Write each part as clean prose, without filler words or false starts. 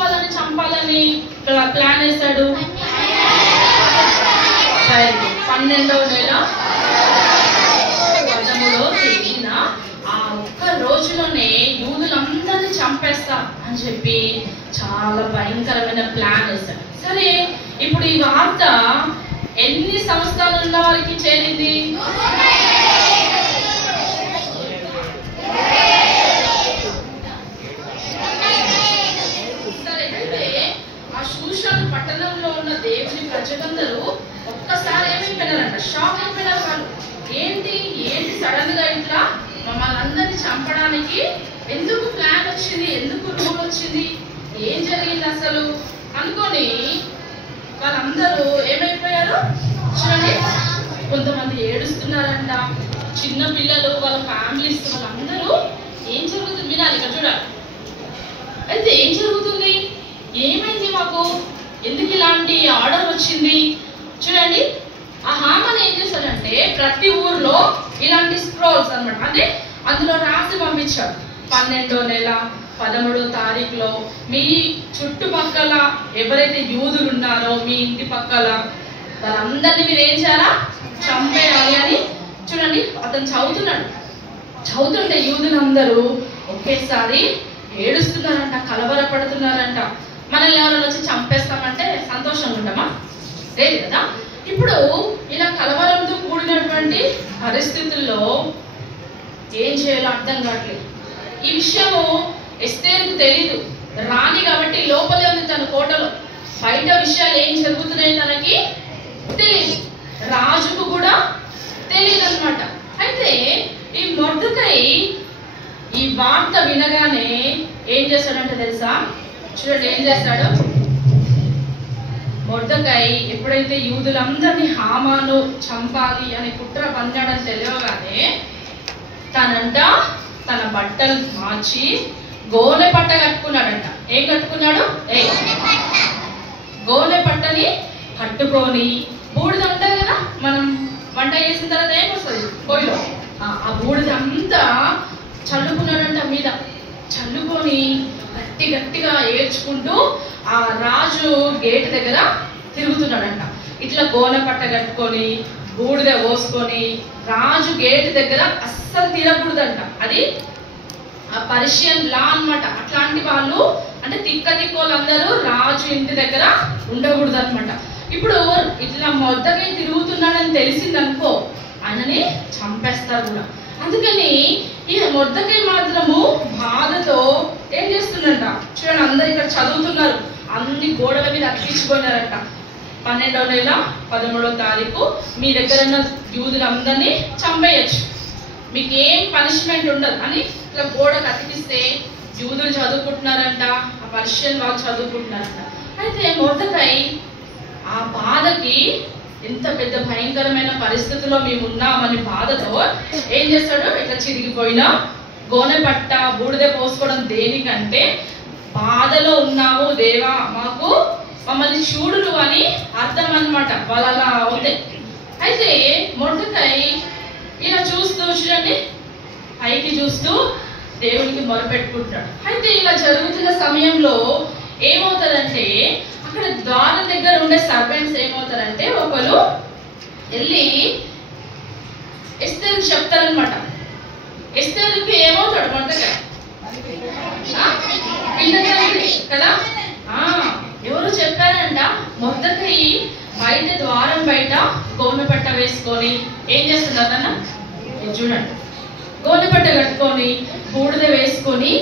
వాళ్ళని చంపాలని ప్లాన్ వేశాడు? 12వ నెల 13వ తేదీన ఆ ఒక్క రోజులోనే యూదులందరినీ చంపేస్తా అని చెప్పి చాలా భయంకరమైన ప్లాన్ వేశాడు. సరే, ఇప్పుడు ఈ వార్త ఎన్ని సంవత్సరాలు ఉన్న వారికి చేరింది? సరే, అయితే ఆ షూషాను పట్టణంలో ఉన్న దేవుని ప్రజలందరూ ఒక్కసారి ఏమైపోయినారంట, షాక్ అయిపోయినారు వాళ్ళు. ఏంటి సడన్ గా ఇట్లా మమ్మల్ని అందరినీ చంపడానికి ఎందుకు ప్లాన్ వచ్చింది, ఎందుకు రూల్ వచ్చింది, ఏం జరిగింది అసలు అనుకొని వాళ్ళందరూ ఏమైపోయారు చూడండి. కొంతమంది ఏడుస్తున్నారంట, చిన్న పిల్లలు, వాళ్ళ ఫ్యామిలీస్, వాళ్ళందరూ ఏం జరుగుతుంది వినాలి ఇక్కడ చూడాలి. అయితే ఏం జరుగుతుంది, ఏమైంది, మాకు ఎందుకు ఇలాంటి ఆర్డర్ వచ్చింది చూడండి. ఆ హామన్ ఏం చేశాడంటే ప్రతి ఊర్లో ఇలాంటి స్క్రోల్స్ అన్నమాట, అంటే అందులో రాసి పంపించాడు. 12వ నెల 13వ తారీఖులో మీ చుట్టుపక్కల ఎవరైతే యూదులు ఉన్నారో మీ ఇంటి పక్కల వాళ్ళందరినీ మీరు ఏం చేయాలా, చంపేయాలి అని చూడండి. అతను చదువుతుంటే యూదులందరూ ఒకేసారి ఏడుస్తున్నారంట, కలవరపడుతున్నారంట. మనల్ని ఎవరైనా వచ్చి చంపేస్తామంటే సంతోషంగా ఉంటామా? లేదు కదా. ఇప్పుడు ఇలా కలవరంతో కూడినటువంటి పరిస్థితుల్లో ఏం చేయాలో అర్థం కావట్లేదు. ఈ విషయము ఎస్తేరుకు తెలీదు, రాణి కాబట్టి లోపలే ఉంది తన కోటలో. బయట విషయాలు ఏం జరుగుతున్నాయి తనకి తెలియదు, రాజుకు కూడా తెలియదు అనమాట. అయితే ఈ మొర్దెకై ఈ వార్త వినగానే ఏం చేస్తాడంటే తెలుసా, చూడండి ఏం చేస్తాడు. మొర్దెకై ఎప్పుడైతే యూదులందరినీ హామాను చంపాలి అని కుట్ర పన్నాడని తెలియగానే తనంట తన బట్టలు మార్చి గోనె పట్ట కట్టుకున్నాడంట. ఏం కట్టుకున్నాడు? గోనె పట్టని కట్టుకొని, బూడిద ఉంటుంది కదా, మనం వంట చేసిన తర్వాత ఏమొస్తుంది పొయ్యిలో, ఆ బూడిద అంతా చల్లుకున్నాడంట మీద. చల్లుకొని గట్టిగా ఏడ్చుకుంటూ ఆ రాజు గేట్ దగ్గర తిరుగుతున్నాడంట. ఇట్లా గోనె పట్ట కట్టుకొని బూడిద పోసుకొని రాజు గేట్ దగ్గర అస్సలు తిరగకూడదంట. అది ఆ పర్షియన్ లా అన్నమాట. అట్లాంటి వాళ్ళు అంటే తిక్కోళ్ళందరూ రాజు ఇంటి దగ్గర ఉండకూడదు అనమాట. ఇప్పుడు ఇట్లా మొర్దెకై తిరుగుతున్నాడని తెలిసిందనుకో ఆయనని చంపేస్తారు కూడా. అందుకని ఈ మొర్దెకై మాత్రము బాధతో ఏం చేస్తుందంట చూడండి. అందరు ఇక్కడ చదువుతున్నారు, అన్ని గోడల మీద అతికించుకున్నారంట. 12వ నెల 13వ తారీఖు మీ దగ్గర ఉన్న యూదులందరినీ చంపేయచ్చు, మీకు ఏం పనిష్మెంట్ ఉండదు అని ఇట్లా గోడకు అతికిస్తే యూదులు చదువుకుంటున్నారంట, ఆ పర్షియన్ వాళ్ళు చదువుకుంటున్నారంట. అయితే మొర్దెకై ఆ బాధకి, ఎంత పెద్ద భయంకరమైన పరిస్థితిలో మేము ఉన్నామని బాధతో ఏం చేస్తాడు, ఇట్లా చిరిగిపోయినా గోనె పట్ట బూడిద పోసుకోవడం దేనికంటే బాధలో ఉన్నాము దేవా మాకు మమ్మల్ని చూడును అని అర్థం అన్నమాట. వాళ్ళు అలా అవుతాయి. అయితే మొర్దెకై ఇలా చూస్తూ చూడండి, పైకి చూస్తూ దేవునికి మొరపెట్టుకుంటాడు. అయితే ఇలా జరుగుతున్న సమయంలో ఏమవుతారంటే అక్కడ ద్వారం దగ్గర ఉండే సర్వెంట్స్ ఏమవుతారంటే ఒకరు వెళ్ళి ఎస్తేరుకి చెప్తారనమాట. ఎస్తేరుకి ఏమవుతాడు మొర్దెకై, పిల్ల తండ్రి కదా. ఎవరు చెప్పారంట, మొర్దెకై బయట ద్వారం బయట గోనె పట్ట వేసుకొని ఏం చేస్తున్నారన్న చూడండి, గోనె పట్ట కట్టుకొని బూడిద వేసుకొని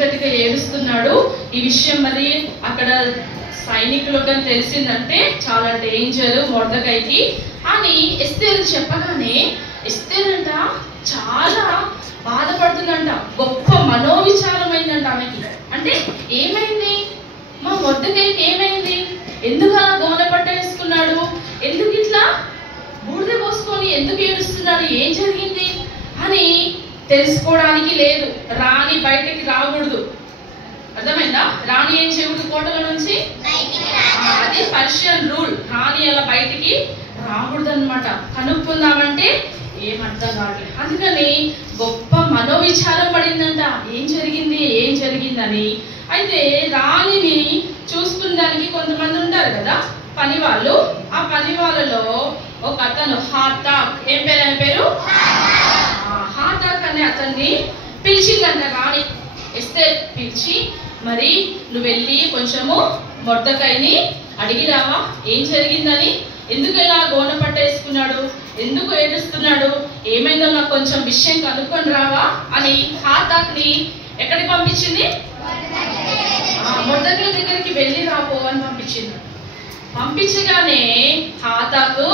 గట్టిగా ఏడుస్తున్నాడు. ఈ విషయం మరి అక్కడ సైనికులకు తెలిసిందంటే చాలా డేంజర్ మొర్దెకైకి అని ఎస్తేరు చెప్పగానే ఎస్తేరంట చాలా బాధపడుతుందంట. గొప్ప మనోవిచారమైందంట ఆమెకి. అంటే ఏమైంది, మా మొర్దెకైకి ఏమైంది, ఎందుకు అలా గోనె పట్ట వేసుకున్నాడు, ఎందుకు ఇట్లా బూడిద పోసుకొని ఎందుకు ఏడుస్తున్నాడు, ఏం జరిగింది అని తెలుసుకోవడానికి లేదు. రాణి బయటికి రాకూడదు, అర్థమైందా? రాణి ఏం చేయకూడదు కోటల నుంచి, అది పర్షియన్ రూల్. రాణి అలా బయటికి రాకూడదు అనమాట. కనుక్కుందామంటే ఏం అర్థం కావట్లేదు. అందుకని గొప్ప మనోవిచారం పడిందంట, ఏం జరిగిందని. అయితే రాణిని చూసుకున్నానికి కొంతమంది ఉంటారు కదా పని వాళ్ళు. ఆ పని వాళ్ళలో ఒక అతను హాతాక్, ఏం పేరు ఆయన పేరు? హాతాక్ అనే అతన్ని పిలిచిందంట రాణి. ఎస్తేర్ పిలిచి, మరి నువ్వు వెళ్ళి కొంచెము మొర్దెకైని అడిగిరావా, ఏం జరిగిందని, ఎందుకు ఇలా గోన పట్టేసుకున్నాడు, ఎందుకు ఏడుస్తున్నాడు, ఏమైందో నాకు కొంచెం విషయం కనుక్కొని రావా అని హాతాక్ని ఎక్కడికి పంపించింది? మొర్దెకై దగ్గరికి వెళ్ళి రాపో అని పంపించింది. పంపించగానే హాతాకు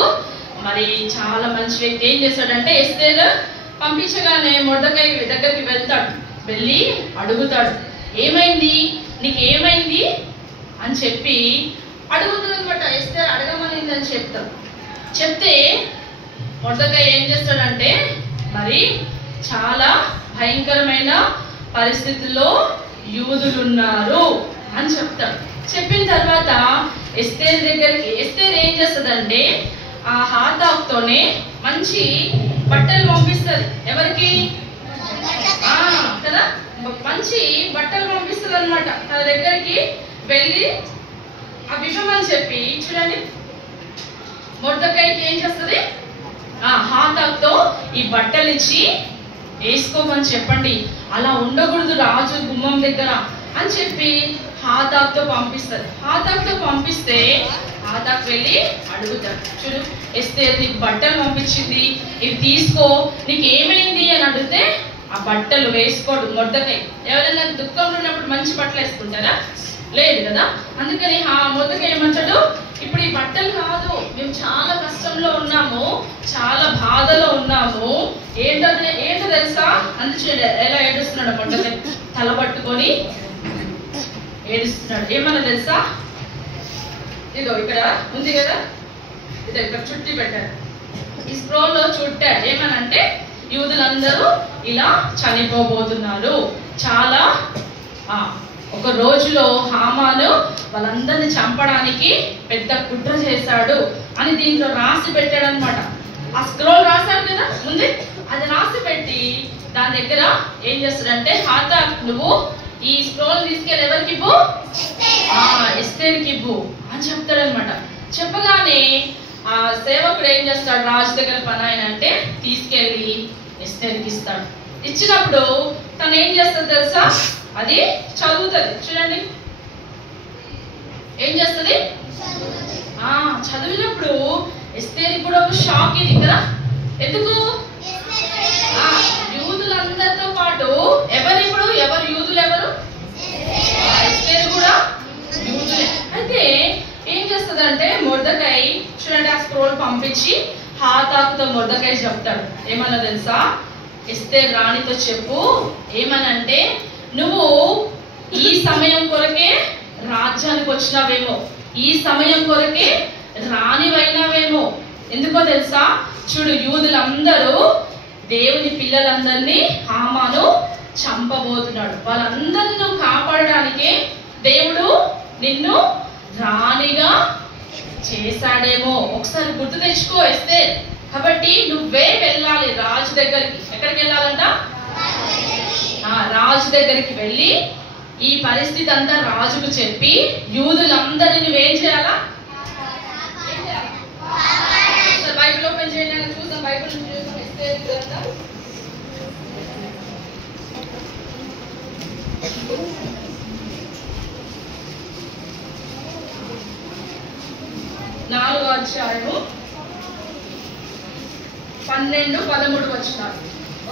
మరి చాలా మంచి వ్యక్తి ఏం చేస్తాడంటే, ఎస్తేర్ పంపించగానే మొర్దెకై దగ్గరికి వెళ్తాడు. వెళ్ళి అడుగుతాడు, ఏమైంది, నీకేమైంది అని చెప్పి అడుగుతుంది అనమాట. ఎస్తేర్ అడగమనింది అని చెప్తాడు. చెప్తే మొర్దెకై ఏం చేస్తాడంటే, మరి చాలా భయంకరమైన పరిస్థితుల్లో యూదులున్నారు అని చెప్తాడు. చెప్పిన తర్వాత ఎస్తేర్ దగ్గరికి ఎస్తేర్ ఏం చేస్తుందంటే, ఆ హాతాక్తోనే మంచి బట్టలు పంపిస్తుంది. ఎవరికి? కదా, మంచి బట్టలు పంపిస్తుంది అనమాట. తన దగ్గరికి వెళ్ళి ఆ విషయం అని చెప్పి, చూడండి మొర్దెకైకి ఏం చేస్తుంది, హాతాక్తో ఈ బట్టలు ఇచ్చి వేసుకోమని చెప్పండి, అలా ఉండకూడదు రాజు గుమ్మం దగ్గర అని చెప్పి హాతాక్తో పంపిస్తారు. హాతాక్తో పంపిస్తే హాతాక్ వెళ్ళి అడుగుతాడు, చూడు ఎస్తేర్ నీకు బట్టలు పంపించింది, ఇవి తీసుకో, నీకు ఏమైంది అని అడిగితే ఆ బట్టలు వేసుకోడు మొర్దెకై. ఎవరైనా దుఃఖంలో ఉన్నప్పుడు మంచి బట్టలు వేసుకుంటారా? లేదు కదా. అందుకని మొర్దెకై ఏమంటాడు, ఇప్పుడు ఈ బట్టలు కాదు, మేము చాలా కష్టంలో ఉన్నాము, చాలా బాధలో ఉన్నాము, ఏంటో తెలుసా అందుకే ఎలా ఏడుస్తున్నాడు మొర్దెకై, తల పట్టుకొని ఏడుస్తున్నాడు. ఏమన్నా తెలుసా, ఇదో ఇక్కడ ఉంది కదా, ఇదో ఇక్కడ చుట్టి పెట్టారు, ఈ స్క్రోల్లో చుట్టాడు. ఏమనంటే, యూదులందరూ ఇలా చనిపోబోతున్నారు, చాలా ఒక రోజులో హామాను వాళ్ళందరిని చంపడానికి పెద్ద కుట్ర చేశాడు అని దీంట్లో రాసి పెట్టాడు అనమాట. ఆ స్క్రోల్ రాశాడు కదా ముందే, అది రాసి పెట్టి దాని దగ్గర ఏం చేస్తాడంటే, హాతాక్ నువ్వు ఈ స్క్రోల్ తీసుకెళ్ళి ఎవరికి ఇవ్వు, ఎస్తేర్కి ఇవ్వు అని చెప్తాడనమాట. చెప్పగానే ఆ సేవకుడు ఏం చేస్తాడు, రాజు దగ్గర పని ఆయన అంటే తీసుకెళ్ళి ఎస్తేర్కి ఇస్తాడు. ఇచ్చినప్పుడు తను ఏం చేస్తుంది తెలుసా, అది చదువుతుంది. చూడండి ఏం చేస్తుంది, చదివినప్పుడు ఎస్తేర్కి కూడా ఒక షాక్ ఇది కదా. ఎందుకు, యూదులందరితో పాటు ఎవరు యూదులు, ఎవరు ఎస్తేర్ కూడా యూదులే. అయితే ఏం చేస్తుందంటే మొర్దెకై, చూడండి ఆ స్క్రోల్ పంపించి హాతాకుతో మొర్దెకై చెప్తాడు, ఏమన్నా తెలుసా, ఎస్తేర్ రాణితో చెప్పు, ఏమనంటే నువ్వు ఈ సమయం కొరకే రాజ్యానికి వచ్చినావేమో, ఈ సమయం కొరకే రాణివైనావేమో. ఎందుకో తెలుసా, చూడు యూదులందరూ దేవుని పిల్లలందరినీ హామాను చంపబోతున్నాడు, వాళ్ళందరినీ నువ్వు కాపాడడానికే దేవుడు నిన్ను రాణిగా చేశాడేమో, ఒకసారి గుర్తు తెచ్చుకో ఎస్తేర్. కాబట్టి నువ్వే వెళ్ళాలి రాజు దగ్గరికి. ఎక్కడికి వెళ్ళాలంట, రాజు దగ్గరికి వెళ్ళి ఈ పరిస్థితి అంతా రాజుకు చెప్పి యూదులందరినీ నువ్వేం చేయాలా, బైబిల్ ఓపెన్ చేయండి, చూద్దాం బైబిల్ చూద్దాం. ఎస్తేర్ గ్రంథం 4వ అధ్యాయము 12-13 వచనాలు.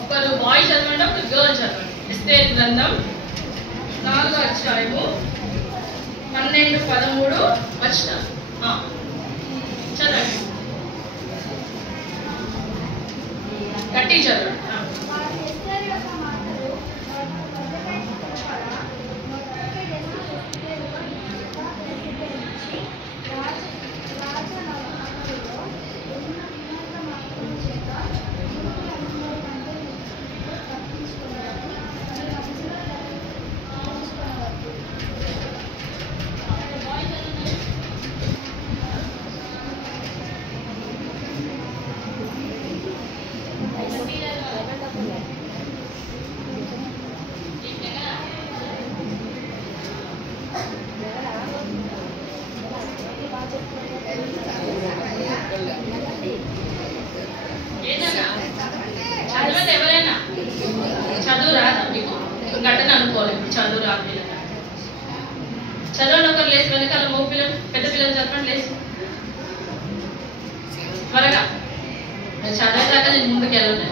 ఒకరు బాయ్ చదవండి, ఒకరు గర్ల్ చదవండి. ఎస్తేర్ గ్రంథం 4వ అధ్యాయము 12-13 వచనాలు చదవండి, గట్టి చదవండి. చదవండి ఒకరు లేచి, వెనకాల మగ పిల్లలు పెద్ద పిల్లలు చదవండి లేచి త్వరగా. చదివేదాకా నేను ముందుకు వెళ్ళను.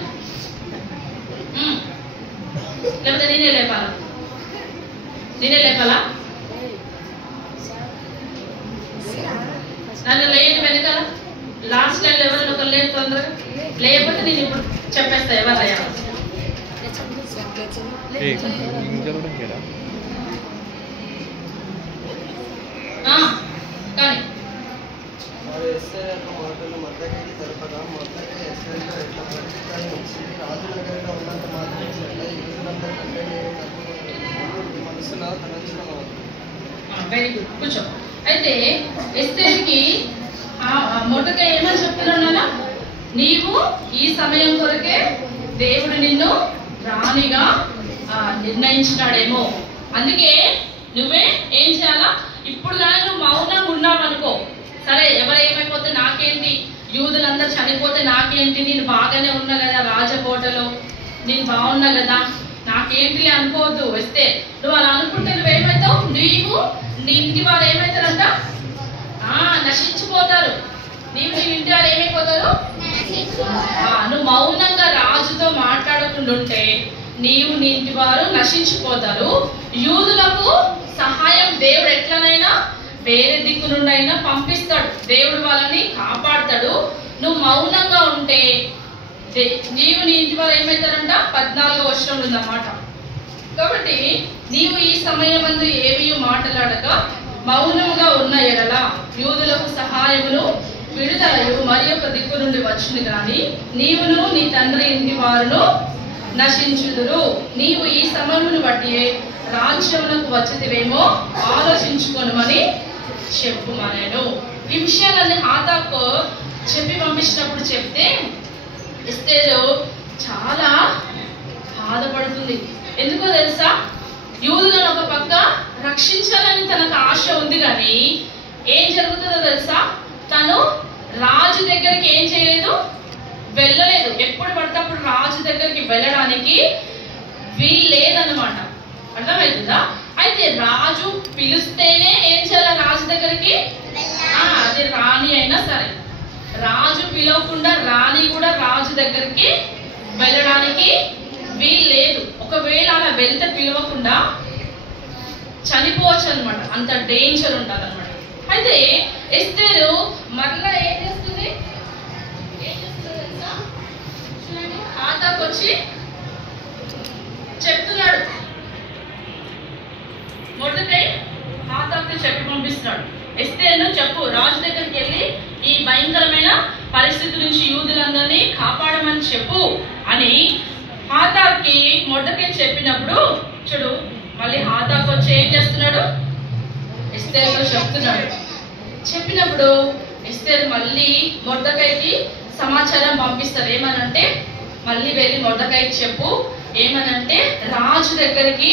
లేకపోతే నేనే లేపాలా? నన్ను లేని వెనకాల లాస్ట్ లైన్ ఎవరైనా ఒకరు లేదు తొందరగా. లేకపోతే నేను ఇప్పుడు చెప్పేస్తా ఎవరు అయ్యాలి. కానీ వెరీ గుడ్, కూర్చో. అయితే ఎస్తేరుకి మొదటగా ఏమని చెప్తున్నానా, నీవు ఈ సమయం కొరకే దేవుడు నిన్ను రాణిగా నిర్ణయించినాడేమో, అందుకే నువ్వే ఏం చేయాలా, ఇప్పుడు కానీ నువ్వు మౌనంగా ఉన్నావు అనుకో, సరే ఎవరు ఏమైపోతే నాకేంటి, యూదులందరూ చనిపోతే నాకేంటి, నేను బాగానే ఉన్నా కదా రాజకోటలో, నేను బాగున్నా కదా నాకేంటిలే అనుకోవద్దు. వస్తే నువ్వు అలా అనుకుంటే నువ్వేమవుతావు, నీవు నీ ఇంటి వారు ఏమవుతారంట, నశించిపోతారు. నీవు నీ ఇంటి వారు ఏమైపోతారు, నువ్వు మౌనంగా రాజుతో మాట్లాడకుండా ఉంటే నీవు నీ ఇంటి వారు నశించిపోతారు. యూదులకు సహాయం దేవుడు ఎట్లనైనా వేరే దిక్కు నుండి అయినా పంపిస్తాడు, దేవుడు వాళ్ళని కాపాడతాడు. నువ్వు మౌనంగా ఉంటే నీవు నీ ఇంటి వారు ఏమవుతారంట, 14వ వచనం ఉందన్నమాట. కాబట్టి నీవు ఈ సమయమందు ఏమీ మాట్లాడక మౌనముగా ఉన్న ఎడల యూదులకు సహాయమును విడుదలయు మరి ఒక దిక్కు నుండి వచ్చింది కానీ నీవును నీ తండ్రి ఇంటి వారును నశించుదురు. నీవు ఈ సమయమును బట్టి రాజ్యములకు వచ్చితివేమో ఆలోచించుకొనుమని చెప్పుమనేను. ఈ విషయాలన్నీ హాతాకు చెప్పి పంపించినప్పుడు చెప్తే ఎస్తేరు చాలా బాధపడుతుంది. ఎందుకో తెలుసా, యూదులను ఒక పక్క రక్షించాలని తనకు ఆశ ఉంది, కానీ ఏం జరుగుతుందో తెలుసా, తను రాజు దగ్గరికి ఏం చేయలేదు, వెళ్ళలేదు. ఎప్పుడు పడినప్పుడు రాజు దగ్గరికి వెళ్ళడానికి వీలు లేదన్నమాట. అర్థమవుతుందా? అయితే రాజు పిలుస్తేనే ఏం చేయాలి, రాజు దగ్గరికి, అది రాణి అయినా సరే, రాజు పిలవకుండా రాణి కూడా రాజు దగ్గరికి వెళ్ళడానికి వీలు లేదు. ఒకవేళ అలా వెళ్తే పిలవకుండా చనిపోవచ్చు అనమాట, అంత డేంజర్ ఉంటుంది అనమాట. అయితే ఎస్తేరు మరలా ఏం చేస్తుంది తెలుసా, చూడండి, హాతాకు వచ్చి చెప్తున్నాడు, మొదటై హాతాకు చెప్పి పంపిస్తున్నాడు, ఎస్తేరును చెప్పు, రాజు దగ్గరికి వెళ్ళి ఈ భయంకరమైన పరిస్థితి నుంచి యూదులందరినీ కాపాడమని చెప్పు అని హాతాకి మొదటై చెప్పినప్పుడు చూడు, మళ్ళీ హాతాకు వచ్చి ఏం చేస్తున్నాడు, ఎస్తేరుతో చెప్తున్నాడు. చెప్పినప్పుడు ఎస్తేరు మళ్ళీ మొర్దెకైకి సమాచారం పంపిస్తారు. ఏమనంటే మళ్ళీ వెళ్ళి మొర్దెకైకి చెప్పు, ఏమనంటే రాజు దగ్గరికి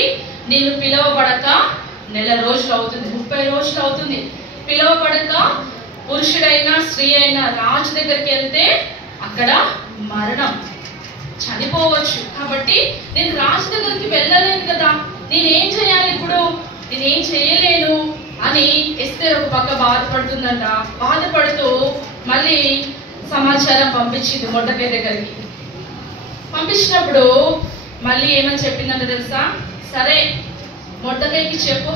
నిన్ను పిలువబడక నెల రోజులు అవుతుంది, 30 రోజులు అవుతుంది. పిలువబడక పురుషుడైనా స్త్రీ అయినా రాజు దగ్గరికి వెళ్తే అక్కడ మరణం, చనిపోవచ్చు. కాబట్టి నేను రాజు దగ్గరికి వెళ్ళలేను కదా, నేనేం చేయాలి ఇప్పుడు, నేనేం చేయలేను అని ఎస్తేరు ఒక పక్క బాధపడుతుందంట. బాధపడుతూ మళ్ళీ సమాచారం పంపించింది మొర్దెకై దగ్గరికి. పంపించినప్పుడు మళ్ళీ ఏమని చెప్పిందంటే తెలుసా, సరే మొర్దెకైకి చెప్పు,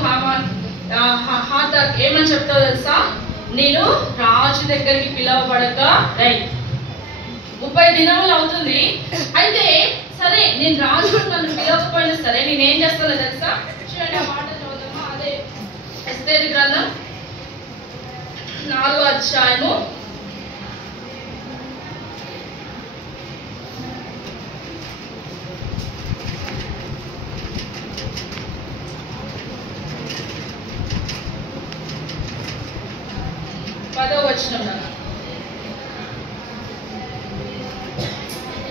హాతాకు ఏమని చెప్తావు తెలుసా, నేను రాజు దగ్గరికి పిలవబడక 30 దినములు అవుతుంది. అయితే సరే నేను రాజు నన్ను పిలవకపోయినా సరే నేనేం చేస్తానో తెలుసా, చూడండి ఆ మాట చదువుతామా, అదే ఎస్తేరు గ్రంథం 4వ అధ్యాయము 10వ వచనం.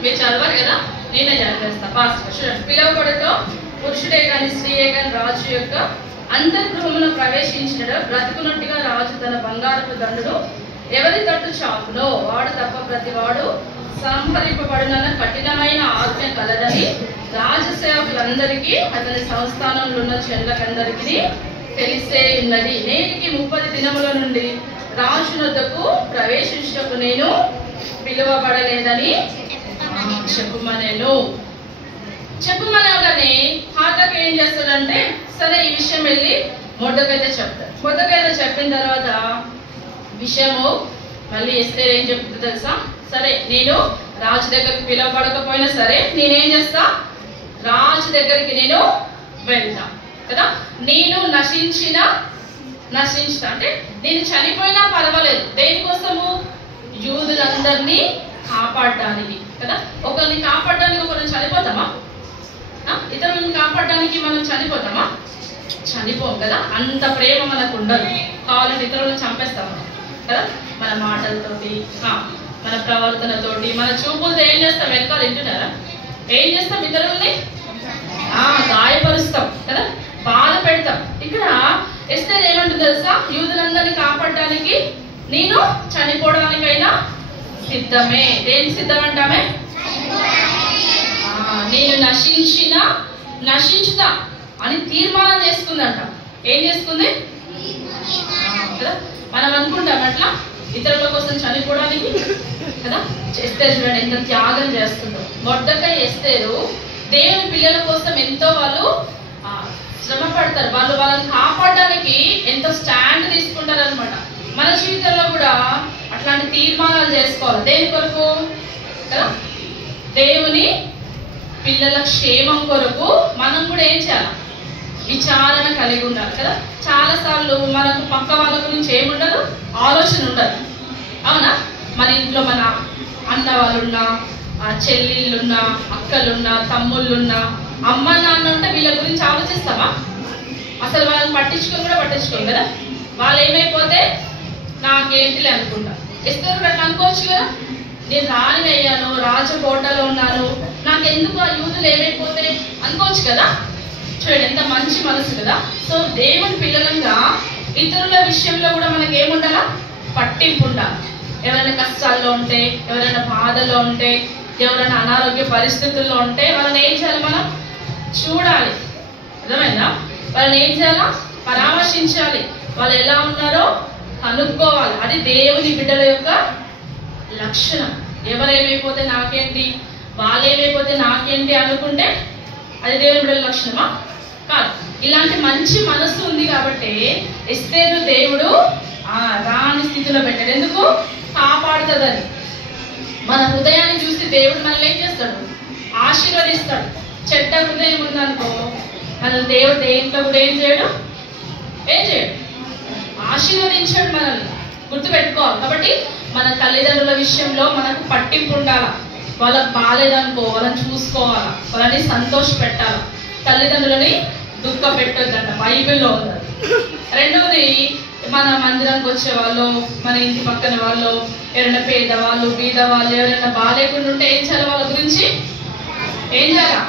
మీరు చదవాలి కదా, నేనే చదివేస్తా ఫాస్ట్. చూడండి, పిలవబడక పురుషుడే కానీ స్త్రీయే కానీ రాజు యొక్క అంతర్గృహమును ప్రవేశించినడు బ్రతుకున్నట్టుగా రాజు తన బంగారపు దండును ఎవరి తట్టు చాపునో వాడు తప్ప ప్రతివాడు సంహరింపబడునన్న కఠినమైన ఆజ్ఞ కలదని రాజసేవకులందరికీ అతని సంస్థానంలో ఉన్న చెల్లకందరికీ తెలిసే ఉన్నది. నేటికి 30 దినముల నుండి రాజునొద్దకు ప్రవేశించటకు నేను పిలువబడలేదని చెప్పమనగానే హాతాకు ఏం చేస్తాడంటే, సరే ఈ విషయం వెళ్ళి మొర్దెకైతో చెప్తాడు. మొర్దెకైతో చెప్పిన తర్వాత విషయము మళ్ళీ ఎస్తేర్ ఏం చెప్తుంది తెలుసా? సరే నేను రాజు దగ్గరికి పిలువబడకపోయినా సరే నేనేం చేస్తా, రాజు దగ్గరికి నేను వెళ్తా కదా. నేను నశించిన అంటే నేను చనిపోయినా పర్వాలేదు. దేనికోసము? యూదులందరినీ కాపాడడానికి కదా. ఒకరిని కాపాడడానికి ఒకరిని చనిపోతామా? ఇతరులను కాపాడడానికి మనం చనిపోతామా? చనిపోం కదా. అంత ప్రేమ మనకు ఉండదు. కావాలంటే ఇతరులను చంపేస్తాము కదా. మన మాటలతోటి, మన ప్రవర్తనతోటి, మన చూపులతో ఏం చేస్తాం? వెనకాల వింటున్నారా? ఏం చేస్తాం? ఇతరులని గాయపరుస్తాం కదా, బాధ పెడతాం. ఇక్కడ ఎస్తేర్ ఏమంటుంది తెలుసా? యూదులందరినీ కాపాడడానికి నేను చనిపోవడానికైనా సిద్ధమే. దేని సిద్ధం అంటామే? నేను నశించుతా అని తీర్మానం చేసుకుందంట. ఏం చేసుకుంది కదా. మనం అనుకుంటాం అట్లా ఇతరుల కోసం చనిపోవడానికి కదా. ఎస్తేర్ చూడండి ఎంత త్యాగం చేస్తుందో. మొర్దెకై ఎస్తేరు దేవుని పిల్లల కోసం ఎంతో వాళ్ళు శ్రమ పడతారు. వాళ్ళని కాపాడడానికి ఎంతో స్టాండ్ తీసుకుంటారు అనమాట. మన జీవితంలో కూడా అట్లాంటి తీర్మానాలు చేసుకోవాలి. దేని కొరకు కదా? దేవుని పిల్లల క్షేమం కొరకు మనం కూడా ఏం చేయాలి? విచారణ కలిగి ఉండాలి కదా. చాలా సార్లు మనకు పక్క వాళ్ళ గురించి ఏముండదు, ఆలోచన ఉండదు. అవునా? మన ఇంట్లో మన అన్న వాళ్ళున్నా, చెల్లెళ్ళున్నా, అక్కలున్నా, తమ్ముళ్ళున్నా, అమ్మ నాన్న ఉంటే వీళ్ళ గురించి ఆలోచిస్తామా? అసలు వాళ్ళని పట్టించుకోం కదా. వాళ్ళు ఏమైపోతే నాకేంటిలే అనుకుంటా. ఎస్తేరు అట్లా అనుకోవచ్చు కదా. నేను రాణి అయ్యాను, రాజకోటలో ఉన్నాను, నాకెందుకు ఆ యూదులు ఏమైపోతే అనుకోవచ్చు కదా. చూడండి ఎంత మంచి మనసు కదా. సో దేవుని పిల్లలంగా ఇతరుల విషయంలో కూడా మనకి ఏముండాలా? పట్టింపు ఉండాలి. ఎవరైనా కష్టాల్లో ఉంటే, ఎవరైనా బాధలో ఉంటే, ఎవరైనా అనారోగ్య పరిస్థితుల్లో ఉంటే వాళ్ళని ఏం చేయాలి? మనం చూడాలి. అర్థమైందా? వాళ్ళని ఏం చేయాలా? పరామర్శించాలి. వాళ్ళు ఎలా ఉన్నారో కనుక్కోవాలి. అది దేవుని బిడ్డల యొక్క లక్షణం. ఎవరేమైపోతే నాకేంటి, వాళ్ళేమైపోతే నాకేంటి అనుకుంటే అది దేవుని బిడ్డల లక్షణమా? కాదు. ఇలాంటి మంచి మనసు ఉంది కాబట్టి ఎస్తేరు దేవుడు రాని స్థితిలో పెట్టాడు. ఎందుకు? కాపాడుతుందని. మన హృదయాన్ని చూసి దేవుడు మనల్ని ఏం చేస్తాడు? ఆశీర్వదిస్తాడు. చెడ్డ హృదయం ఉందనుకో మనల్ని దేవుడు దేంట్లో కూడా ఏం చేయడు? ఆశీర్వదించాడు. మనల్ని గుర్తుపెట్టుకోవాలి. కాబట్టి మన తల్లిదండ్రుల విషయంలో మనకు పట్టింపు ఉండాలా. వాళ్ళకి బాగాలేదనుకో వాళ్ళని చూసుకోవాలా, వాళ్ళని సంతోష పెట్టాలా. తల్లిదండ్రులని దుఃఖ పెట్టొద్దంట, బైబిల్లో ఉంది. రెండవది, మన మందిరానికి వచ్చే వాళ్ళు, మన ఇంటి పక్కన వాళ్ళు, ఎవరైనా పేదవాళ్ళు, బీదవాళ్ళు ఎవరైనా బాగాలేకుండా ఉంటే ఏం చేయాలి? వాళ్ళ గురించి ఏం చేయాలా?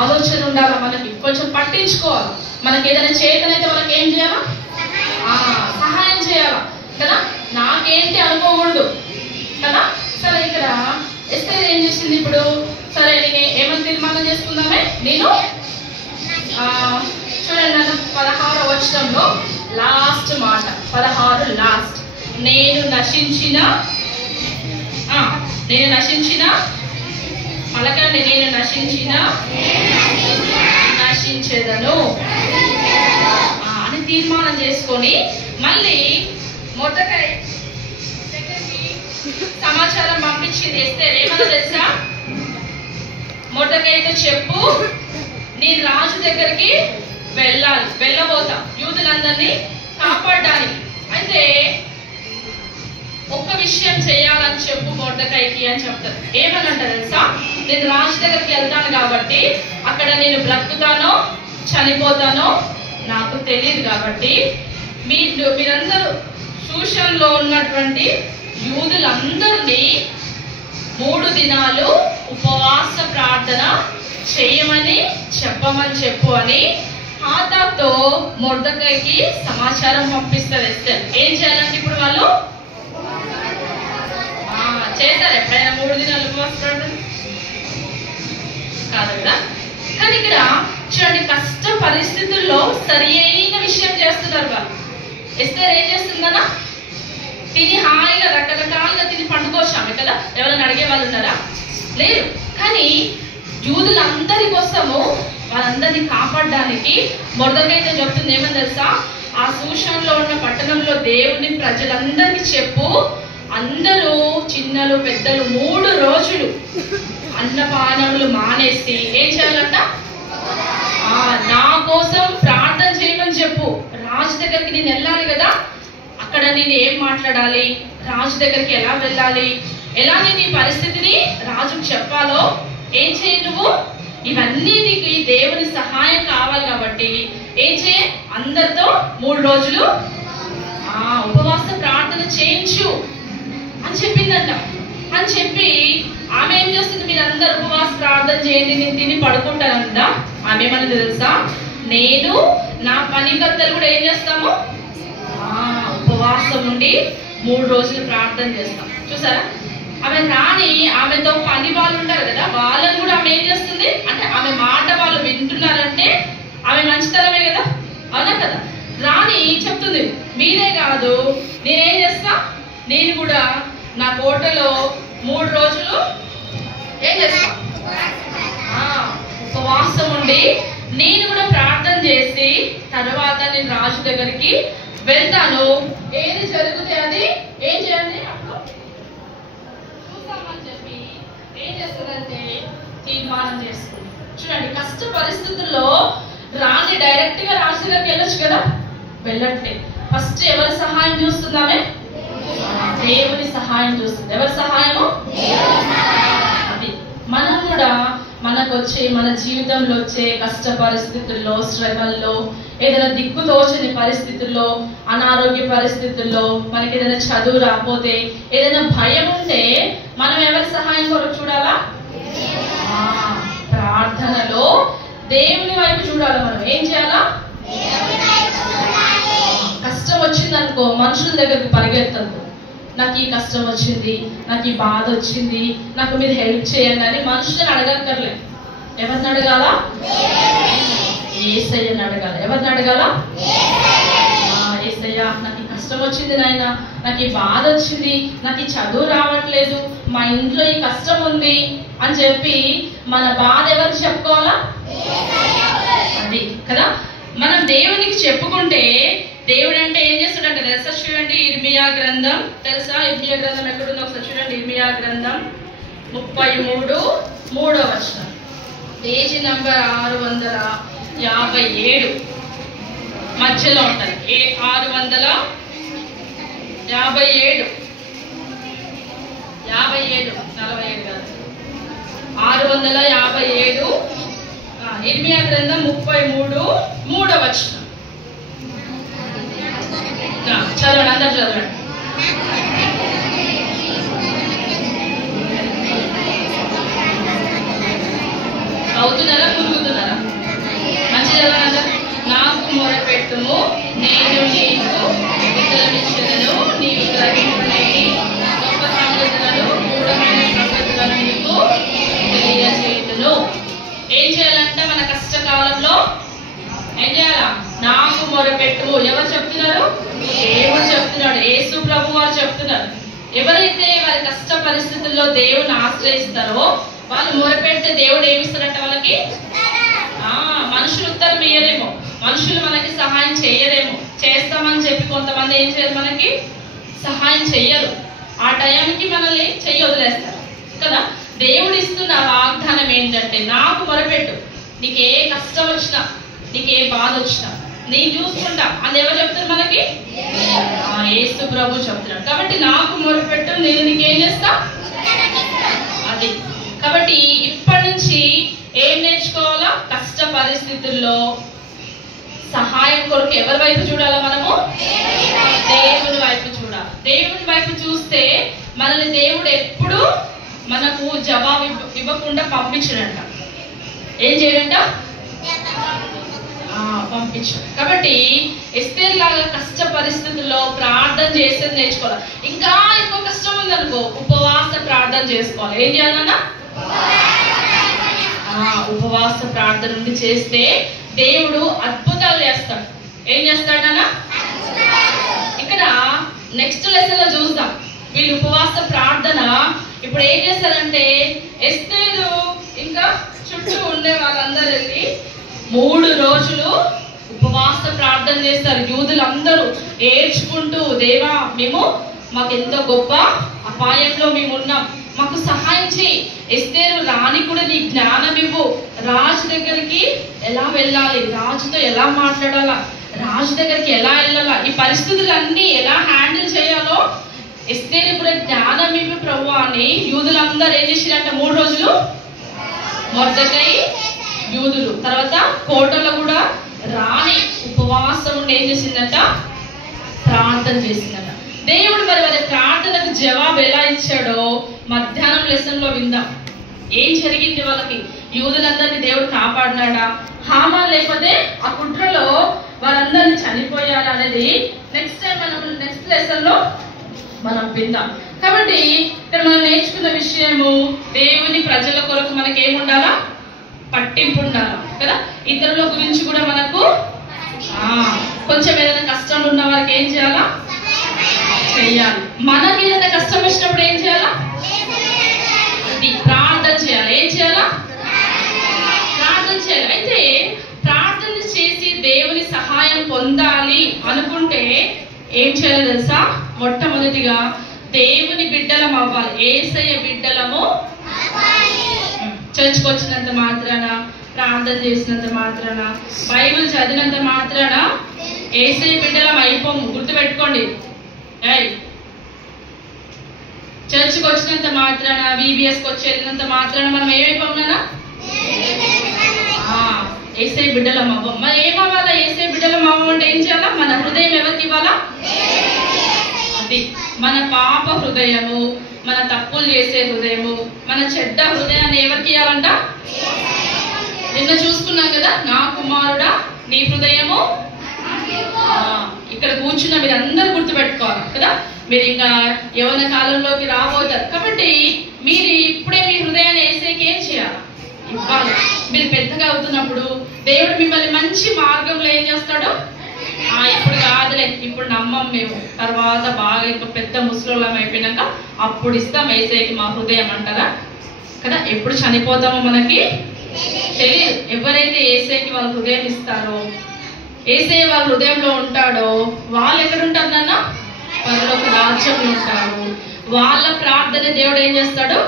ఆలోచన ఉండాలా. మనకి కొంచెం పట్టించుకోవాలి. మనకి ఏదైనా చేతనైతే వాళ్ళకి ఏం చేయాలా? సహాయం చేయాలా కదా. నాకేంటి అనుకోకూడదు కదా. సరే ఇక్కడ ఎస్తేర్ ఏం చేసింది ఇప్పుడు? సరే నేను ఏమని తీర్మానం చేసుకుందామే? నేను చూడండి నన్ను 16వ వచనంలో లాస్ట్ మాట, 16 లాస్ట్. నేను నశించిన పలకండి, నేను నశించేదను అని తీర్మానం చేసుకొని మళ్ళీ మొర్దెకై సమాచారం పంపించింది. ఎస్తేర్ ఏమన్నా తెలుసా? మొర్దెకైతో చెప్పు, నేను రాజు దగ్గరికి వెళ్ళబోతా యూదులందరినీ కాపాడడానికి. అయితే ఒక్క విషయం చేయాలని చెప్పు మొర్దెకైకి అని చెప్తారు. ఏమనంట తెలుసా? నేను రాజు దగ్గరికి వెళ్తాను కాబట్టి అక్కడ నేను బ్రతుకుతానో చనిపోతానో నాకు తెలియదు కాబట్టి మీరందరూ షూషన్లో ఉన్నటువంటి యూదులందరినీ 3 దినాలు ఉపవాస ప్రార్థన చేయమని చెప్పు అని హాతాతో మొర్దెకైకి సమాచారం పంపిస్తారు ఎస్తేర్. ఏం చేయాలంటే ఇప్పుడు వాళ్ళు చేస్తారు. ఎప్పుడైనా 3 దినాలు ఉపవాస ప్రార్థన కాదు కదా. కానీ ఇక్కడ చూడండి, కష్ట పరిస్థితుల్లో సరి అయిన ఎస్తేర్ ఏం చేస్తుందన్నా? తిని హాయిగా రకరకాలుగా తిని పండుకోవచ్చాము కదా. ఎవరైనా అడిగే వాళ్ళు ఉన్నారా? లేదు. కానీ యూదులందరి కోసము వాళ్ళందరినీ కాపాడడానికి మొర్దెకైతో చెప్తుంది ఏమని తెలుసా? ఆ సూషన్లో ఉన్న పట్టణంలో దేవుని ప్రజలందరికీ చెప్పు, అందరూ చిన్నలు పెద్దలు 3 రోజులు అన్నపానములు మానేసి ఏం చేయాలంట? నా కోసం ప్రార్థన చేయమని చెప్పు. రాజు దగ్గరికి నేను వెళ్ళాలి కదా, అక్కడ నేను ఏం మాట్లాడాలి, రాజు దగ్గరికి ఎలా వెళ్ళాలి, ఎలా నేను ఈ పరిస్థితిని రాజుకు చెప్పాలో ఏం చేయి నువ్వు. ఇవన్నీ నీకు ఈ దేవుని సహాయం కావాలి కాబట్టి ఏం చేయ, అందరితో 3 రోజులు ఉపవాస ప్రార్థన చేయించు అని చెప్పిందంట. అని చెప్పి ఆమె ఏం చేస్తుంది? మీరందరూ ఉపవాస ప్రార్థన చేయండి, నేను తిని పడుకుంటానంట. ఆమె ఏమని తెలుసా? నేను నా పనికర్తలు కూడా ఏం చేస్తాము? ఉపవాసం ఉండి 3 రోజులు ప్రార్థన చేస్తాం. చూసారా? ఆమె రాని ఆమెతో పని వాళ్ళు ఉంటారు కదా, వాళ్ళని కూడా ఆమె ఏం చేస్తుంది అంటే ఆమె మాట వాళ్ళు వింటున్నారంటే ఆమె మంచితనమే కదా, అవునా కదా. రాని చెప్తుంది, మీరే కాదు నేనేం చేస్తా, నేను కూడా నా కోటలో 3 రోజులు ఏం చేస్తా, ఉపవాసం ఉండి నేను కూడా ప్రార్థన చేసి తర్వాత నేను రాజు దగ్గరికి వెళ్తాను. ఏది జరిగితే అది ఏం చేయండి అప్పుడు చూస్తామని చెప్పి ఏం చేస్తుందంటే తీర్మానం చేస్తుంది. చూడండి, కష్ట పరిస్థితుల్లో రాని డైరెక్ట్ గా రాజు దగ్గరికి వెళ్ళొచ్చు కదా, వెళ్ళట్లే. ఫస్ట్ ఎవరి సహాయం చూస్తున్నామే? దేవుని సహాయం చూస్తుంది. ఎవరి సహాయము? అది మనం కూడా మనకు వచ్చే మన జీవితంలో వచ్చే కష్ట పరిస్థితుల్లో, శ్రమల్లో, ఏదైనా దిక్కు తోచని పరిస్థితుల్లో, అనారోగ్య పరిస్థితుల్లో, మనకి ఏదైనా చదువు రాకపోతే, ఏదైనా భయం ఉంటే మనం ఎవరి సహాయం కొరకు చూడాలా? ప్రార్థనలో దేవుని వైపు చూడాలి. మనం ఏం చేయాలా? కష్టం వచ్చిందనుకో మనుషుల దగ్గరికి పరిగెత్తద్దు. నాకు ఈ కష్టం వచ్చింది, నాకు ఈ బాధ వచ్చింది, నాకు మీరు హెల్ప్ చేయండి అని మనుషులను అడగక్కర్లేదు. ఎవరిని అడగాల? యేసయ్యని అడగాల. ఎవరిని అడగాల? యేసయ్య, నాకు ఈ కష్టం వచ్చింది నాయన, నాకు ఈ బాధ వచ్చింది, నాకు ఈ చదువు రావట్లేదు, మా ఇంట్లో ఈ కష్టం ఉంది అని చెప్పి మన బాధ ఎవరికి చెప్పుకోవాలా? అది కదా. మనం దేవునికి చెప్పుకుంటే దేవుడు అంటే ఏం చేస్తాడంటే తెలుసా? చూడండి, ఇర్మియా గ్రంథం తెలుసా? ఇర్మియా గ్రంథం ఎక్కడుందో ఒకసారి చూడండి. ఇర్మియా గ్రంథం 33వ వచనం, పేజీ నంబర్ 657 మధ్యలో ఉంటుంది. 657 47 కాదు, 657 ఇర్మియా గ్రంథం 33వ వచనం చదవండి, అందరు చదవండి. అవుతున్నారా? కురుగుతున్నారా? మంచి చదవండి అందరు. నాకు మొరపెట్టుము, నేను నీకు ఉత్తరమిచ్చెదను, నీవు గ్రహింపలేని గొప్ప సంగతులను, గూఢమైన సంగతులను నీకు తెలియజేయుదును. ఏం చేయాలంటే మన కష్టకాలంలో ఏం చేయాలా? నాకు మొరపెట్టుము. ఎవరు చెప్తున్నారు? దేవుడు చెప్తున్నాడు. యేసు ప్రభు వారు చెప్తున్నారు. ఎవరైతే వారి కష్ట పరిస్థితుల్లో దేవుని ఆశ్రయిస్తారో వాళ్ళు మొరపెడితే దేవుడు ఏమిస్తారంట వాళ్ళకి? మనుషులు ఉత్తరం ఇయ్యరేమో, మనుషులు మనకి సహాయం చెయ్యరేమో, చేస్తామని చెప్పి కొంతమంది ఏం చేయరు, మనకి సహాయం చెయ్యరు. ఆ టైంకి మనల్ని చెయ్యి వదిలేస్తారు కదా. దేవుడు ఇస్తున్న వాగ్దానం ఏంటంటే, నాకు మొరపెట్టు, నీకు ఏ కష్టం వచ్చినా, నీకు ఏ బాధ వచ్చినా నేను చూసుకుంటా అని ఎవరు చెప్తారు మనకి? యేసు ప్రభు చెప్తున్నాడు. కాబట్టి నాకు మొరపెట్టు, నేను నీకేం చేస్తా అది. కాబట్టి ఇప్పటి నుంచి ఏం నేర్చుకోవాలా? కష్ట పరిస్థితుల్లో సహాయం కొరకు ఎవరి వైపు చూడాలా? మనము దేవుని వైపు చూడాలి. దేవుని వైపు చూస్తే మనల్ని దేవుడు ఎప్పుడు మనకు జవాబు ఇవ్వకుండా పంపించడంట. ఏం చేయడంట? పంపించాడు. కాబట్టి ఎస్తేర్ లాగా కష్ట పరిస్థితుల్లో ప్రార్థన చేసేది నేర్చుకోవాలి. ఇంకా ఎక్కువ కష్టం ఉందనుకో ఉపవాస ప్రార్థన చేసుకోవాలి. ఏం చేయాలన్నా? ఉపవాస ప్రార్థన నుండి చేస్తే దేవుడు అద్భుతాలు చేస్తాడు. ఏం చేస్తాడన్నా? నెక్స్ట్ లెసన్ లో చూద్దాం. వీళ్ళు ఉపవాస ప్రార్థన ఇప్పుడు ఏం చేస్తారంటే, ఎస్తేరు ఇంకా చుట్టూ ఉండే వాళ్ళందరూ వెళ్ళి 3 రోజులు ఉపవాస ప్రార్థన చేస్తారు. యూదులందరూ ఏడ్చుకుంటూ, దేవా మాకెంతో గొప్ప అపాయంలో మేము ఉన్నాం, మాకు సహాయం చేయి, ఎస్తేరు రాణి కూడా నీ జ్ఞానం ఇవ్వు, రాజు దగ్గరికి ఎలా వెళ్ళాలి, రాజుతో ఎలా మాట్లాడాలా, రాజు దగ్గరికి ఎలా వెళ్ళాలా, ఈ పరిస్థితులన్నీ ఎలా హ్యాండిల్ చేయాలో ఎస్తేరు కూడా జ్ఞానం ఇవ్వు ప్రభు అని యూదులందరూ ఏం చేసిరంట 3 రోజులు. మొర్దెకై యూదులు తర్వాత కోటలో కూడా రాణి ఉపవాసం ఉండి ఏం చేసిందంట, ప్రార్థన చేసిందంట. దేవుడు మరి వారి ప్రార్థనకు జవాబు ఎలా ఇచ్చాడో మధ్యాహ్నం లెసన్ లో విందాం. ఏం జరిగింది వాళ్ళకి, యూదులందరినీ దేవుడు కాపాడినాడా, హామా లేకపోతే ఆ కుట్రలో వారందరినీ చనిపోయారా అనేది నెక్స్ట్ టైం నెక్స్ట్ లెసన్ లో మనం విందాం. కాబట్టి ఇక్కడ మనం నేర్చుకున్న విషయము, దేవుని ప్రజల కొరకు మనకి ఏముండాలా, పట్టింపు ఉండాలా కదా. ఇతరుల గురించి కూడా మనకు కొంచెం ఏదైనా కష్టం ఉన్న వారికి ఏం చేయాలా, చెయ్యాలి. మనకి ఏదైనా కష్టం వచ్చినప్పుడు ఏం చేయాలా, అది ప్రార్థన చేయాలి. ఏం చేయాలా, ప్రార్థన చేయాలి. అయితే ప్రార్థన చేసి దేవుని సహాయం పొందాలి అనుకుంటే ఏం చేయాలి తెలుసా, మొట్టమొదటిగా దేవుని బిడ్డలం అవ్వాలి. యేసయ్య బిడ్డలము. చర్చ్కి వచ్చినంత మాత్రాన, ప్రార్థన చేసినంత మాత్రాన, బైబిల్ చదివినంత మాత్రాన యేసయ్య బిడ్డలం అయిపోము. గుర్తుపెట్టుకోండి. చర్చ్కి వచ్చినంత మాత్రాన, VBSకి వచ్చి వెళ్ళినంత మాత్రాన మనం ఏమైపోయినా యేసయ్య బిడ్డలం అవ్వం. మరి ఏమవ్వాలా, యేసయ్య బిడ్డలం అవ్వాలంటే ఏం చేయాలా, మన హృదయం ఎవరికి ఇవ్వాలా, అది మన పాప హృదయము, మన తప్పులు చేసే హృదయము, మన చెడ్డ హృదయాన్ని ఎవరికి ఇవ్వాలంట. నిన్న చూసుకున్నాం కదా, నా కుమారుడా నీ హృదయము. ఇక్కడ కూర్చున్న మీరు అందరు గుర్తుపెట్టుకోవాలి కదా, మీరు ఇంకా యవ్వన కాలంలోకి రాబోతారు. కాబట్టి మీరు ఇప్పుడే మీ హృదయాన్ని యేసయ్యకి ఏం చేయాలి, ఇవ్వాలి. మీరు పెద్దగా అవుతున్నప్పుడు దేవుడు మిమ్మల్ని మంచి మార్గంలో ఏం చేస్తాడు, ఇప్పుడు కాదులే, ఇప్పుడు నమ్మం మేము, తర్వాత బాగా ఇంకా పెద్ద ముసలోళ్ళం అయిపోయినాక అప్పుడు ఇస్తాం యేసయ్యకి మా హృదయం అంటారా కదా. ఎప్పుడు చనిపోతామో మనకి తెలియదు. ఎవరైతే యేసయ్యకి వాళ్ళ హృదయం ఇస్తారో, యేసయ్య వాళ్ళ హృదయంలో ఉంటాడో వాళ్ళు ఎక్కడ ఉంటారు నాన్న, పరలోక రాజ్యంలో ఉంటారు. వాళ్ళ ప్రార్థన దేవుడు ఏం చేస్తాడు,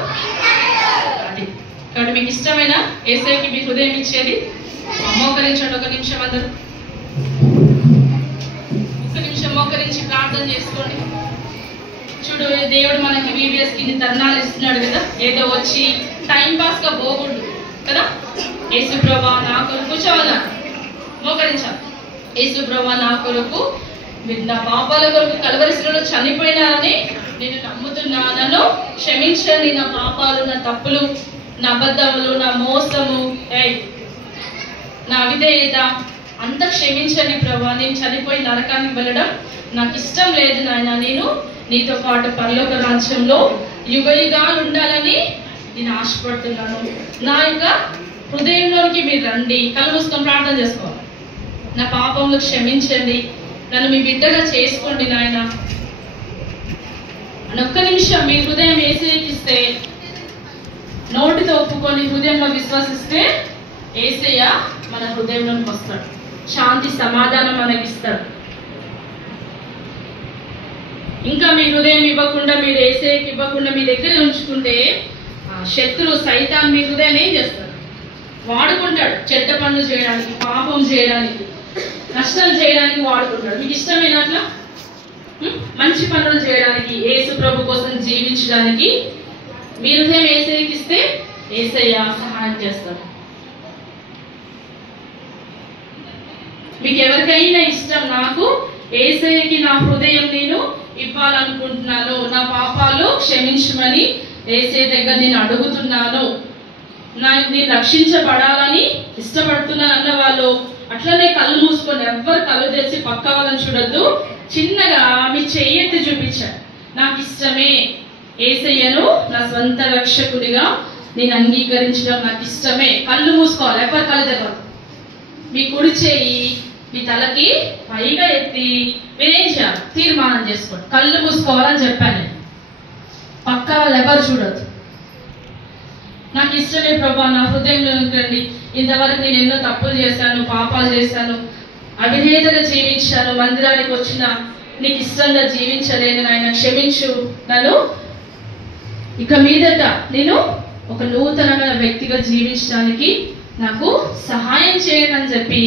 అది. కాబట్టి మీకు ఇష్టమైన యేసయ్యకి మీ హృదయం ఇచ్చేది మోకరించండి. ఒక నిమిషం అందరూ మోకరించి ప్రార్థన చేసుకోండి. చూడు, దేవుడు మనకి VBS కి తరుణాలు ఇస్తున్నాడు కదా, ఏదో వచ్చి టైం పాస్ గా పోకూడదు కదా. యేసు ప్రభువా నా కొరకు కూర్చోవాలా, మోకరించాలి. యేసు ప్రభువా నా కొరకు, మీరు నా పాపాల కొరకు కల్వరి శిలువలో చనిపోయినారని నేను నమ్ముతున్నాను, నన్ను క్షమించండి, నా పాపాలు, నా తప్పులు, నా అబద్ధములు, నా మోసము, నా అవిధేయత అంతా క్షమించండి ప్రభువా. నేను చనిపోయి నరకానికి వెళ్ళడం నాకు ఇష్టం లేదు నాయన, నేను నీతో పాటు పరలోక రాజ్యంలో యుగయుగాలు ఉండాలని నేను ఆశపడుతున్నాను. నా యొక్క హృదయంలోనికి మీరు రండి. కళ్ళు మూసుకొని ప్రార్థన చేసుకోవాలి. నా పాపంలో క్షమించండి, నన్ను మీ బిడ్డగా చేసుకోండి నాయన అని ఒక్క నిమిషం మీ హృదయం యేసయ్యకిస్తే, నోటితో ఒప్పుకొని హృదయంలో విశ్వసిస్తే యేసయ్య మన హృదయంలోకి వస్తాడు. శాంతి సమాధానం మనకిస్తాడు. ఇంకా మీ హృదయం ఇవ్వకుండా, మీరు యేసయ్యకి ఇవ్వకుండా మీ దగ్గర ఉంచుకుంటే శత్రువు సైతాన్ మీ హృదయాన్ని ఏం చేస్తాడు, వాడుకుంటాడు. చెడ్డ పనులు చేయడానికి, పాపం చేయడానికి, నష్టం చేయడానికి వాడుకుంటాడు. మీకు ఇష్టమైనట్లా మంచి పనులు చేయడానికి, యేసు ప్రభు కోసం జీవించడానికి మీ హృదయం యేసయ్యకి ఇస్తే యేసయ్య సహాయం చేస్తాడు. మీకు ఎవరికైనా ఇష్టం, నాకు యేసయ్యకి నా హృదయం నేను ఇవ్వాలనుకుంటున్నాను, నా పాపాలు క్షమించమని యేసయ్య దగ్గర నేను అడుగుతున్నాను, నేను రక్షించబడాలని ఇష్టపడుతున్నాను అన్న వాళ్ళు అట్లనే కళ్ళు మూసుకొని, ఎవ్వరు కళ్ళు తెరిచి పక్క వాళ్ళని చూడొద్దు. చిన్నగా మీ చెయ్యెత్తి చూపించారు, నాకు ఇష్టమే, యేసయ్యను నా స్వంత రక్షకుడిగా నేను అంగీకరించడం నాకు ఇష్టమే. కళ్ళు మూసుకోవాలి, ఎవరు కళ్ళు తెరవద్దు. మీ కుడి చేయి మీ తలకి పైగా ఎత్తి మీరేం చేయాలి? తీర్మానం చేసుకోండి. కళ్ళు మూసుకోవాలని చెప్పాను నేను. పక్క వాళ్ళు ఎవరు చూడద్దు. నాకు ఇష్టమే ప్రభా, నా హృదయంలో రండి. ఇంతవరకు నేను ఎన్నో తప్పులు చేశాను, పాపాలు చేశాను, అవిధేయతగా జీవించాను, మందిరానికి వచ్చిన నీకు ఇష్టంగా జీవించలేను నాయన, క్షమించు నన్ను. ఇక మీదట నేను ఒక నూతనమైన వ్యక్తిగా జీవించడానికి నాకు సహాయం చేయండి అని చెప్పి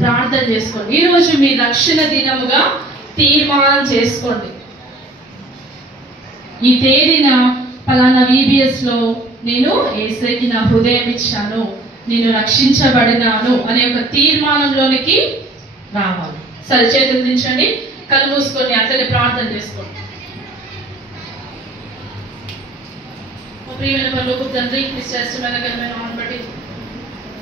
ప్రార్థన చేసుకోండి. ఈరోజు మీ రక్షణ దినముగా తీర్మానం చేసుకోండి. ఈ తేదీన పలానా VBS లో నేను యేసయ్యకి నా హృదయం ఇచ్చాను, నేను రక్షించబడినాను అనే ఒక తీర్మానంలోనికి రావాలి. సరే, చేతులు దించండి, కళ్ళు మూసుకొని అట్లనే ప్రార్థన చేసుకోండి. ప్రియమైన పరలోకపు తండ్రి, మీ శ్రేష్టమైన ఘనమైన నామమును బట్టి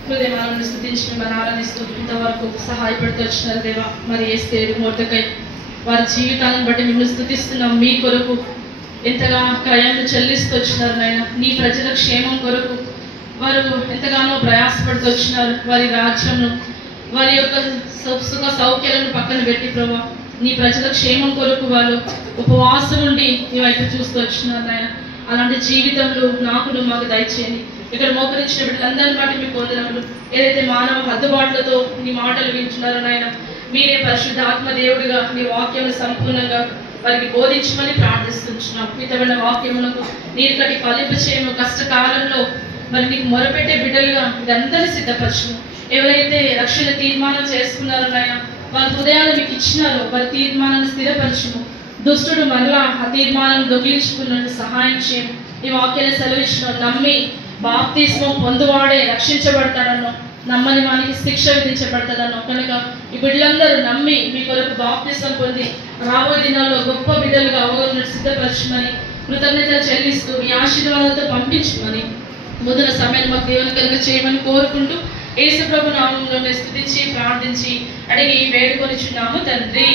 హృదయమాలను స్తుతించి మిమ్మల్ని ఆరాధిస్తూ ఇంతవరకు సహాయపడుతూ వచ్చినారు దేవా. మరి ఎస్తేరు, మొర్దెకై వారి జీవితాలను బట్టి మిమ్మల్ని స్తుతిస్తున్నాం. మీ కొరకు ఎంతగా క్రయాన్ని చెల్లిస్తూ వచ్చినారు నాయన. నీ ప్రజల క్షేమం కొరకు వారు ఎంతగానో ప్రయాసపడుతూ వచ్చినారు. వారి రాజ్యంను, వారి యొక్క సుఖ సౌఖ్యాలను పక్కన పెట్టి ప్రభా, నీ ప్రజల క్షేమం కొరకు వాళ్ళు ఉపవాసం ఉండి నీ వైపు చూస్తూ వచ్చినారు నాయన. అలాంటి జీవితంలో నాకును మాకు దయచేయండి. ఇక్కడ మోకరించిన బిడ్డలందరిని బట్టి మీకు వందనములు. ఏదైతే మానవ హద్దుబాట్లతో నీ మాటలు వింటున్నారో నాయన, మీరే పరిశుద్ధ ఆత్మ దేవుడిగా నీ వాక్యాన్ని సంపూర్ణంగా వారికి బోధించమని ప్రార్థిస్తున్నాం. మితమైన వాక్యములకు నీరు కట్టి ఫలింప చేయము. కష్టకాలంలో మరి నీకు మొరపెట్టే బిడ్డలుగా ఇదందరినీ సిద్ధపరచము. ఎవరైతే రక్షణ తీర్మానం చేసుకున్నారో నాయన, వారి హృదయాలు మీకు ఇచ్చినారో వారి తీర్మానాన్ని స్థిరపరచము. దుష్టుడు మరలా ఆ తీర్మానం దొంగిలించుకున్నట్టు సహాయం చేయము. ఈ వాక్యాన్ని సెలవిచ్చినావు. నమ్మి బాప్తిస్మం పొందువాడే రక్షించబడతాడన్నో, నమ్మని వానికి శిక్ష విధించబడతాడన్నో. కనుక ఈ బిడ్డలందరూ నమ్మి మీ కొరకు బాప్తిస్మం పొంది రాబోయే దినాల్లో గొప్ప బిడ్డలుగా అవగొన్నట్టు సిద్ధపరచమని కృతజ్ఞతలు చెల్లిస్తూ ఈ ఆశీర్వాదాలతో పంపించమని ముందున సమయం మాకు దేవుని కనుక చేయమని కోరుకుంటూ యేసు ప్రభు నామములో స్తుతించి ప్రార్థించి అడిగి వేడుకొనిచున్నాము తండ్రి.